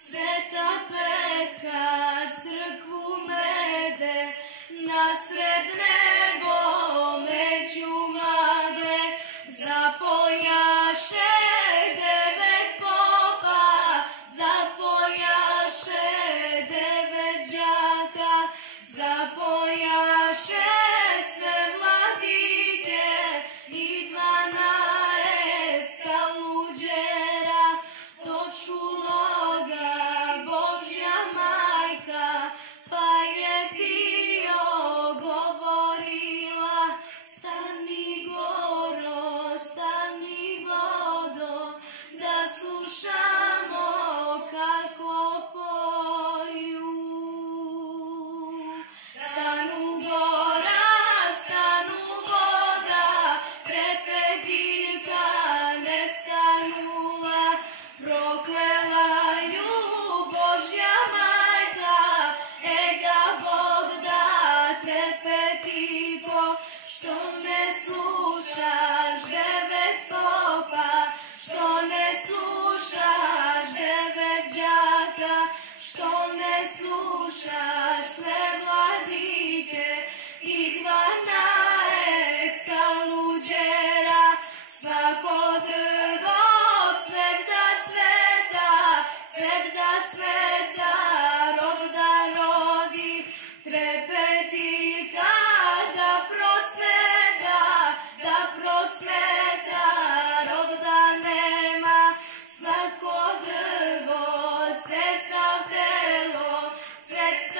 Sveta petka crkvu mede, nasred nebo među magle, zapojaše devet popa, zapojaše devet đaka, zapojaše sve vladike i 12 kaluđera. To čulo ga Božja majka, pa je tio govorila: stani goro, stani vodo, da slušamo kako poju. Stanu gora, stanu voda, trepetiljka ne stanula, proklela ju Božja majka, ega Bog da trepetiljko, što ne slušaš devet popa, što ne slušaš devet đaka, što ne slušaš sve vladike i 12 kaluđera. Svako drvo cvet da cveta, cvet da cveta, rod da rodi, trepetiljka da procveta, rod da nema. Svako drvo cvet zavdelo, cvet